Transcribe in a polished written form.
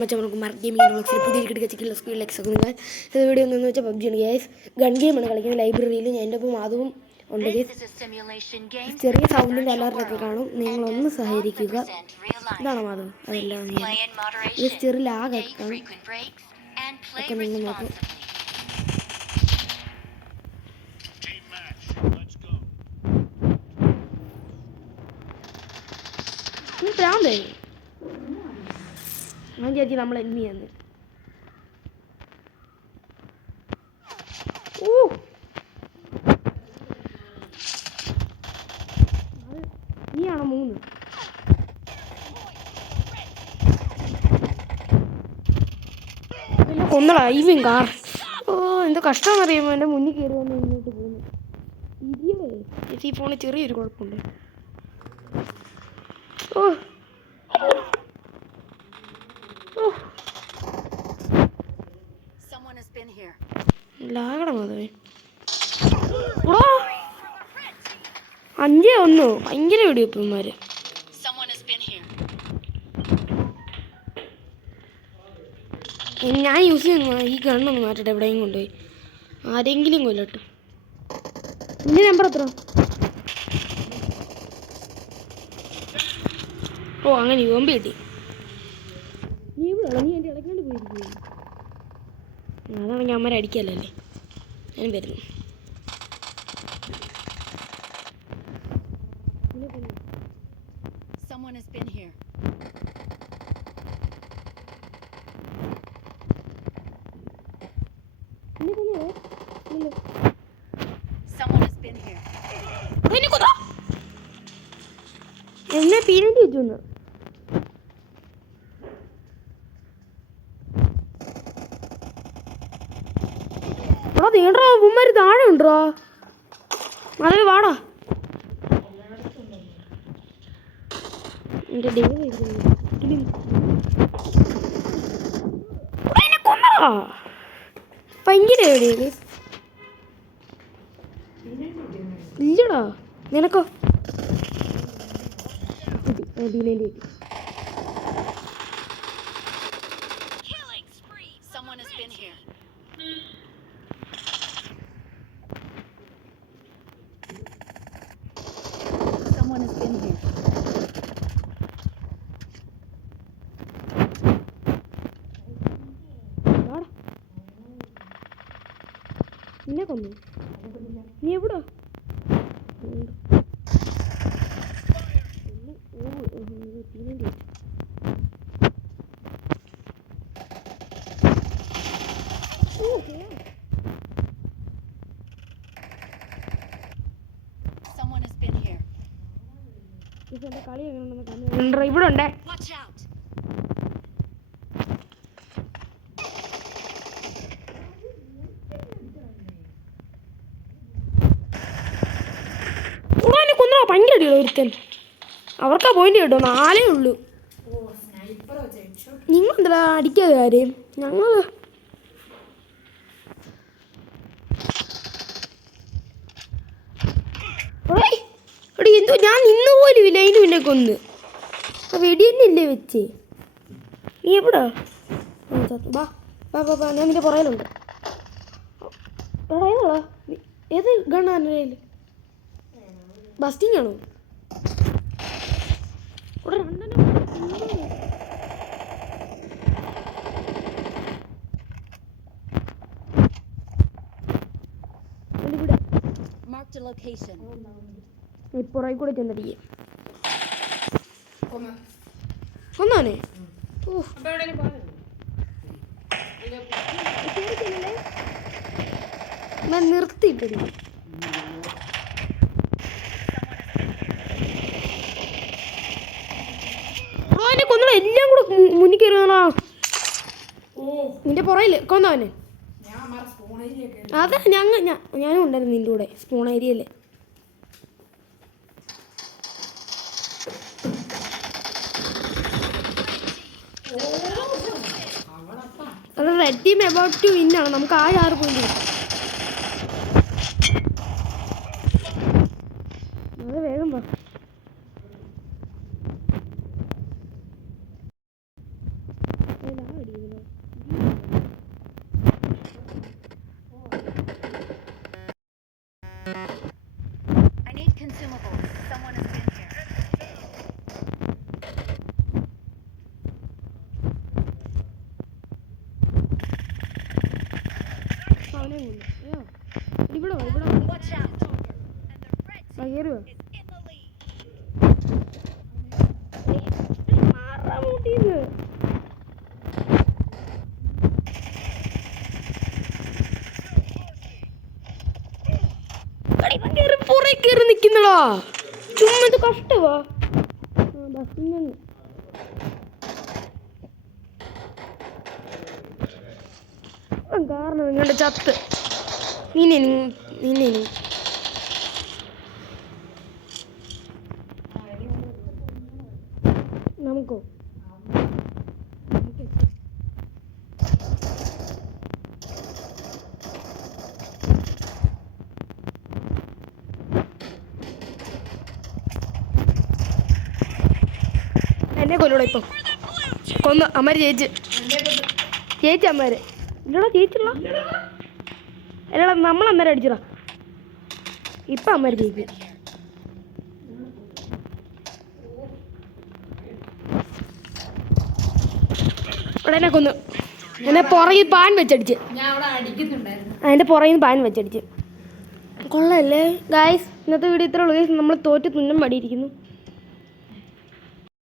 മച്ചമ്മ gaming പുതിയ കിടക്കില്ല സ്പീഡിലേക്ക് സകുന്നത് ഇത് video എന്ന് വെച്ചാൽ പബ്ജിയാണ് ഗൈസ് ഗൺ ഗെയിമാണ് കളിക്കുന്നത് ലൈബ്രറിയിൽ ഞാൻ എൻ്റെ ഒപ്പം അതും ഉണ്ട് ഗൈസ് ചെറിയ സൗണ്ടിൻ്റെ അലർട്ടൊക്കെ കാണും നിങ്ങളൊന്ന് സഹകരിക്കുക ഇതാണോ മാധവ് അതെല്ലാം ഇത് ചെറിയ ലാഗൊക്കെ കാണും ഒക്കെ നിങ്ങൾ നോക്കും പ്രാന്തേ ഞാൻ ചേച്ചി നമ്മൾ എന്മിയാന്ന് നീയാണോ 3 കൊന്നടാ ഇവൻ കാർ എന്തോ കഷ്ടമെന്നറിയുമ്പോൾ എൻ്റെ മുന്നിൽ കയറി വന്ന് മുന്നോട്ട് പോകുന്നു ഇരിയല്ലേ ചേച്ചി ഈ ഫോണിൽ ചെറിയൊരു കുഴപ്പമുണ്ട് ലാഗണം അതേ 5-1 ഭയങ്കര വെടിവെപ്പന്മാര് ഞാൻ യൂസ് ചെയ്യുന്ന ഈ ഗണ്ണൊന്ന് മാറ്റട്ടെ എവിടെയും കൊണ്ടുപോയി ആരെങ്കിലും കൊല്ലട്ടെ നിന്റെ നമ്പർ എത്ര അങ്ങനെ ബോംബ് കിട്ടി നീ ഇവിടെ നീ എൻ്റെ ഇടയ്ക്കാണ്ട് പോയിരിക്കുന്നു അതാണെങ്കിൽ അമ്മ അടിക്കല്ലേ ഞാൻ വരുന്നു Someone has been here. Someone has been here. എന്നെ പീനറ്റി വെച്ചു നീണ്ടാ ഉമ്മാര് താഴെ ഉണ്ടോ അതെ വാടാ ഭയങ്കര ഇല്ലടാ നിനക്കോ Someone has been here. Someone has been here. നിന്നെ കൊന്നു നീ എവിടാ Someone has been here. ഇതിന്റെ കളി എങ്ങനെയുണ്ടെന്ന് ഇവിടെ ഉണ്ടേ Watch out. കൊന്നോ ഭയങ്കര അടിയോ ഒരുത്തൻ അവർക്കാ പോയിന്റ് കേട്ടോ 4 ഉള്ളൂ നിങ്ങൾ എന്താ അടിക്കാതെ കാര്യം ഞങ്ങൾ എന്തോ ഞാൻ നിന്ന് പോലും ഇല്ല അതിന് പിന്നെ കൊന്ന് വെടി തന്നെ ഇല്ലേ വെച്ചേ നീ എവിടാ ബാ ബാ ബാ ബാ ഞാൻ നിന്റെ പുറയിലുണ്ട് എടാ ഏതാ ഏത് ഗണ്ണാ എൻ്റെ കയ്യിൽ ബസ്റ്റിംഗ് ആണോ ഇവിടെ പുറകെ കൂടെ ചെന്നടിക്കേ ഒന്നാണേ ഞാൻ നിർത്തിയിട്ടില്ല കൊന്നോ എല്ലാം കൂടെ മുന്നിൽ കയറുകയാണോ നിന്റെ പുറയില് കൊന്നവനെ അതെ ഞാനും ഉണ്ടായിരുന്നു നിന്റെ കൂടെ സ്പൂൺ ഏരിയല്ലേ അത് red team about to win ആണ് നമുക്ക് 6 പോയിന്റ് അത് വേഗം വാ I need consumables. Someone has been here. അവനെ കൊണ്ടു അയ്യോ ഇവിടെ വാ ഇവിടെ Watch out. And the red വാ കയറി വാ is in the lead. മാറാൻ മുട്ടിയത് പുറകെ കയറി നിൽക്കുന്നടാ ചുമ്മാ ഇത് കഷ്ടവാ ബസ്സിൽ നിന്ന് കാരണം നിങ്ങളുടെ ചത്ത് നിന്നെ നമുക്കോ എന്നെ കൊല്ലൂടാ ഇപ്പം കൊന്നു അമ്മര് ചേച്ചി അമ്മര് ഇല്ലടാ ചേച്ചിള്ള അല്ലടാ നമ്മളമ്മരെ അടിച്ചടാ ഇപ്പം അമ്മര് ചേച്ചി ഇവിടെ എന്നെ കൊന്നു എന്നെ പുറകിൽ പാൻ വെച്ചടിച്ച് അതിൻ്റെ പുറകിൽ നിന്ന് പാൻ വെച്ചടിച്ച് കൊള്ളല്ലേ ഗായ്സ് ഇന്നത്തെ വീഡിയോ ഇത്ര ഉള്ളൂ ഗായ്സ് നമ്മൾ തോറ്റ് തുന്നം പടിയിരിക്കുന്നു